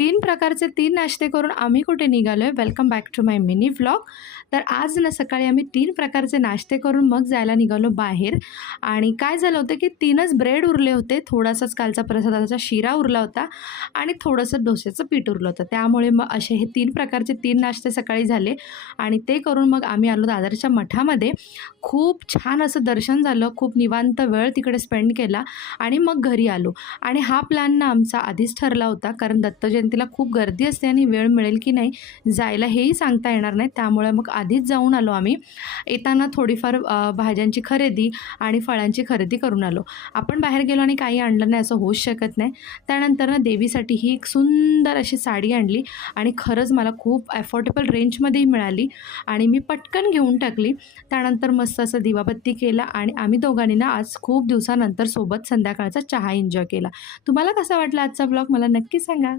3 प्रकारचे 3 नाश्ते करून आम्ही कुठे निघालोय. Welcome back to my mini vlog. तर आज ना सकाळी आम्ही 3 प्रकारचे नाश्ते करून मग जायला निघालो बाहेर. आणि काय झालं होतं की 3च ब्रेड उरले होते. थोडासाच कालचा प्रसादाचा शिरा उरला होता आणि थोडंसं डोश्याचं पीठ उरलं होतं. त्यामुळे मग असे हे 3 प्रकारचे 3 नाश्ते सकाळी झाले आणि ते करून मग आम्ही आलो दादरच्या मठामध्ये. खूप छान असं दर्शन झालं. खूप निवांत वेळ तिकडे स्पेंड केला आणि मग घरी आलो. आणि हा प्लॅन ना आमचा आधीच ठरला होता, कारण दत्त जयंतीला खूप गर्दी असते आणि वेळ मिळेल की नाही जायला हेही सांगता येणार नाही. त्यामुळे मग आधीच जाऊन आलो आम्ही. येताना थोडीफार भाज्यांची खरेदी आणि फळांची खरेदी करून आलो. आपण बाहेर गेलो आणि काही आणलं नाही असं होऊच शकत नाही. त्यानंतर ना देवीसाठी ही एक सुंदर अशी साडी आणली आणि खरंच मला खूप अफोर्डेबल रेंजमध्येही मिळाली आणि मी पटकन घेऊन टाकली. त्यानंतर मस्त असं दिवाबत्ती केला आणि आम्ही दोघांनी ना आज खूप दिवसानंतर सोबत संध्याकाळचा चहा एन्जॉय केला. तुम्हाला कसा वाटला आजचा ब्लॉग मला नक्की सांगा.